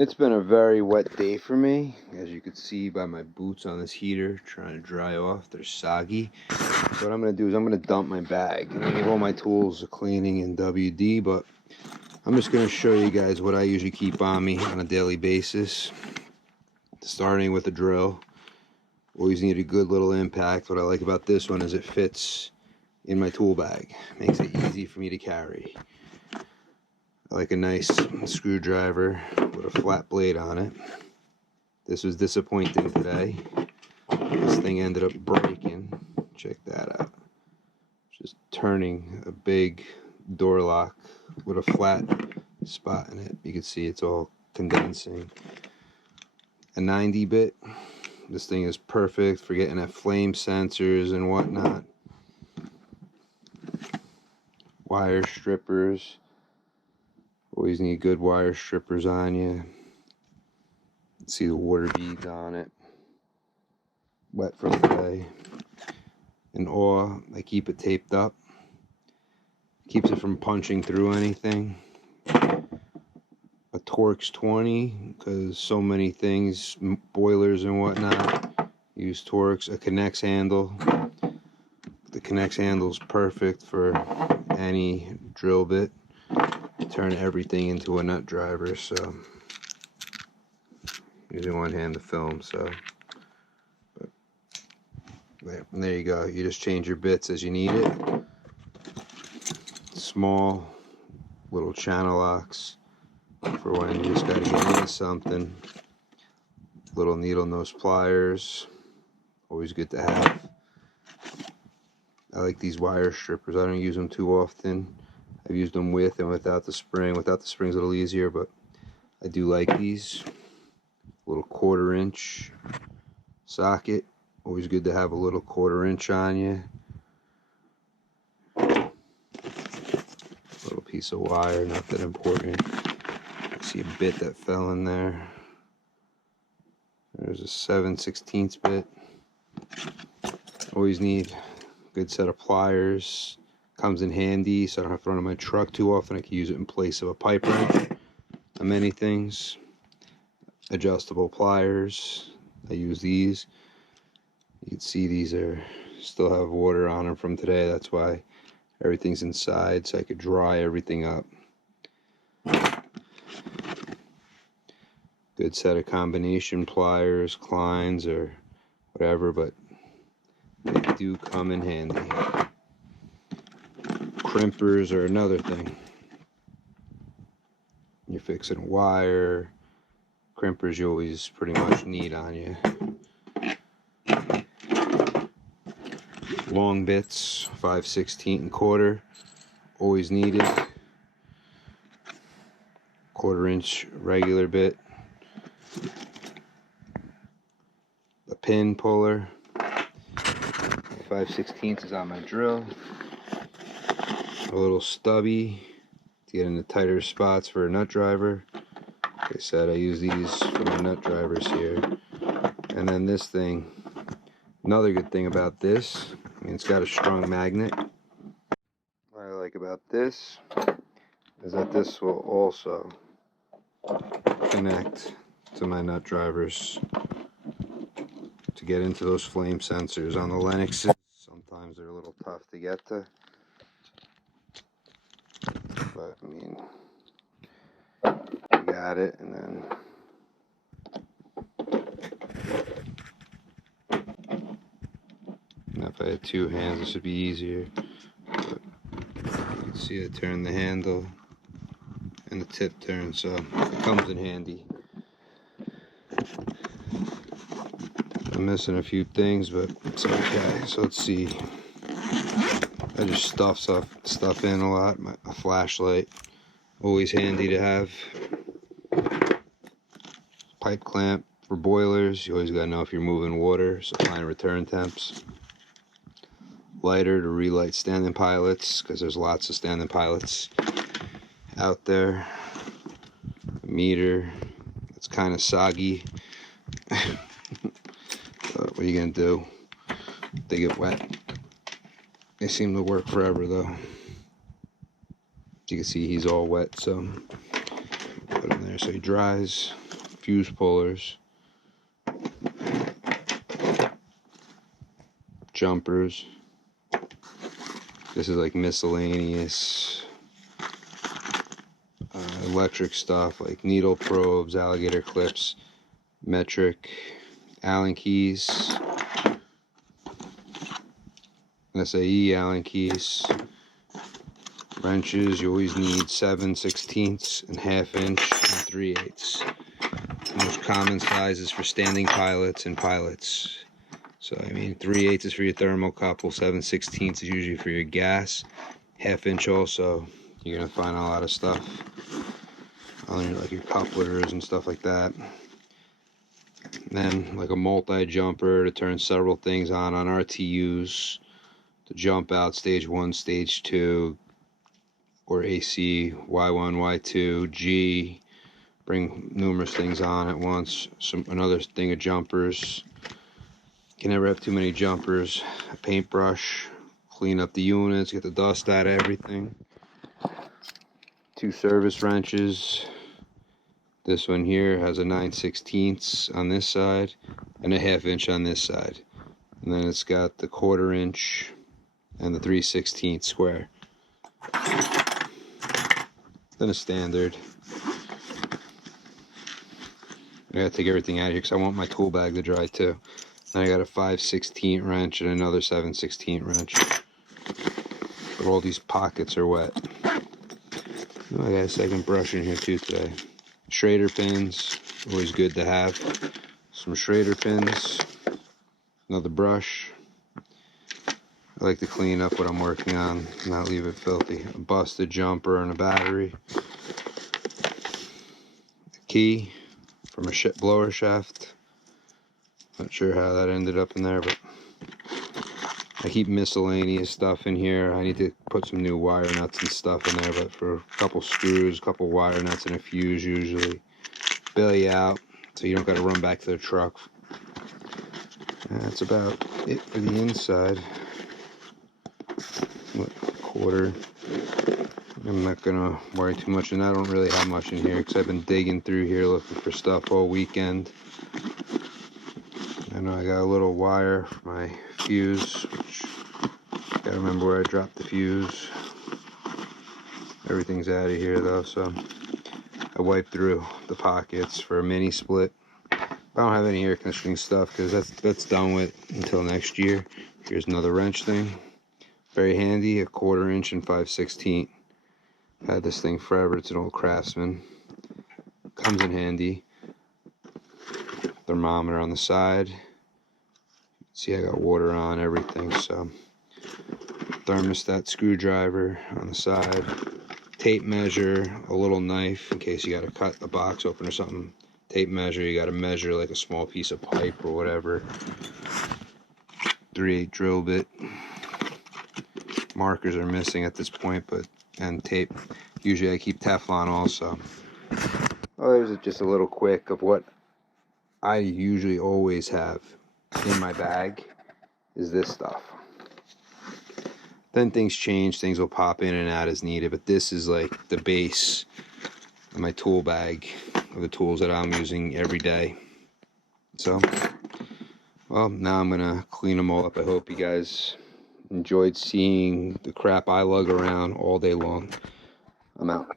It's been a very wet day for me, as you can see by my boots on this heater trying to dry off. They're soggy. So what I'm going to do is I'm going to dump my bag. And I have all my tools of cleaning in WD, but I'm just going to show you guys what I usually keep on me on a daily basis. Starting with a drill. Always need a good little impact. What I like about this one is it fits in my tool bag. Makes it easy for me to carry. I like a nice screwdriver with a flat blade on it. This was disappointing today. This thing ended up breaking. Check that out. Just turning a big door lock with a flat spot in it. You can see it's all condensing. A 90-bit. This thing is perfect for getting at flame sensors and whatnot. Wire strippers. Always need good wire strippers on you. See the water beads on it. Wet from the day. And I keep it taped up. Keeps it from punching through anything. A Torx 20, because so many things, boilers and whatnot, use Torx. A Connects handle. The Connects handle is perfect for any drill bit. Turn everything into a nut driver, so using one hand to film, so but there you go. You just change your bits as you need it. Small little channel locks for when you just got to get into something. Little Needlenose Pliers, always good to have. I like these wire strippers. I don't use them too often. I've used them with and without the spring. Without the spring's a little easier, but I do like these. Little 1/4 inch socket. Always good to have a little 1/4 inch on you. Little piece of wire, not that important. I see a bit that fell in there. There's a 7/16 bit. Always need a good set of pliers. Comes in handy, so I don't have to run in my truck too often. I can use it in place of a pipe wrench on many things. Adjustable pliers. I use these. You can see these still have water on them from today. That's why everything's inside, so I could dry everything up. Good set of combination pliers, Kleins, or whatever, but they do come in handy. Crimpers are another thing. You're fixing wire. Crimpers you always pretty much need on you. Long bits, 5/16 and 1/4, always needed. 1/4 inch regular bit. A pin puller. 5/16 is on my drill. A little stubby to get into tighter spots for a nut driver. Like I said, I use these for my nut drivers here. And then this thing, another good thing about this, I mean, it's got a strong magnet. What I like about this is that this will also connect to my nut drivers to get into those flame sensors on the Lennoxes. Sometimes they're a little tough to get to. But I mean, you got it, and then if I had two hands, this would be easier. But you can see I turn the handle and the tip turn, so it comes in handy. I'm missing a few things, but it's okay. So let's see. I just stuff stuff in a lot. A flashlight, always handy to have. Pipe clamp for boilers. You always gotta know if you're moving water, supply and return temps. Lighter to relight standing pilots, because there's lots of standing pilots out there. A meter. It's kind of soggy. But what are you gonna do? They get wet. They seem to work forever though. As you can see, he's all wet, so put him there so he dries. fuse pullers, jumpers. This is like miscellaneous electric stuff like needle probes, alligator clips, metric, Allen keys, SAE Allen keys, wrenches. You always need 7/16 and 1/2 inch and 3/8. Most common sizes for standing pilots and pilots. So I mean 3/8 is for your thermocouple, 7/16 is usually for your gas, 1/2 inch also. You're gonna find a lot of stuff on like your couplers and stuff like that. And then like a multi-jumper to turn several things on RTUs to jump out stage 1, stage 2, or AC, Y1, Y2, G, bring numerous things on at once. Another thing of jumpers. Can never have too many jumpers. A paintbrush, clean up the units, get the dust out of everything. 2 service wrenches. This one here has a 9/16 on this side and a 1/2 inch on this side. And then it's got the 1/4 inch and the 3/16 square. Then a standard. I gotta take everything out of here because I want my tool bag to dry too. Then I got a 5/16 wrench and another 7/16 wrench. But all these pockets are wet. Oh, I got a second brush in here too today. Schrader pins, always good to have. Some Schrader pins. Another brush. I like to clean up what I'm working on, not leave it filthy. A busted jumper and a battery. A key from a blower shaft. Not sure how that ended up in there, but I keep miscellaneous stuff in here. I need to put some new wire nuts and stuff in there, but for a couple screws, a couple wire nuts, and a fuse usually. Bail you out so you don't got to run back to the truck. That's about it for the inside. What, 1/4. I'm not gonna worry too much, and I don't really have much in here because I've been digging through here looking for stuff all weekend. I know I got a little wire for my fuse, which gotta remember where I dropped the fuse. Everything's out of here though, so I wiped through the pockets for a mini split. I don't have any air conditioning stuff because that's done with until next year. Here's another wrench thing. Very handy, a 1/4 inch and 5/16. Had this thing forever. It's an old Craftsman. Comes in handy. Thermometer on the side. See, I got water on everything, so thermostat screwdriver on the side. Tape measure, a little knife in case you got to cut a box open or something. Tape measure, you got to measure like a small piece of pipe or whatever. 3/8 drill bit. Markers are missing at this point, and tape. Usually I keep Teflon also. Oh, there's just a little quick of what I usually always have in my bag is this stuff. Then things change, things will pop in and out as needed, but this is like the base of my tool bag of the tools that I'm using every day. So, well, now I'm gonna clean them all up. I hope you guys enjoyed seeing the crap I lug around all day long. I'm out.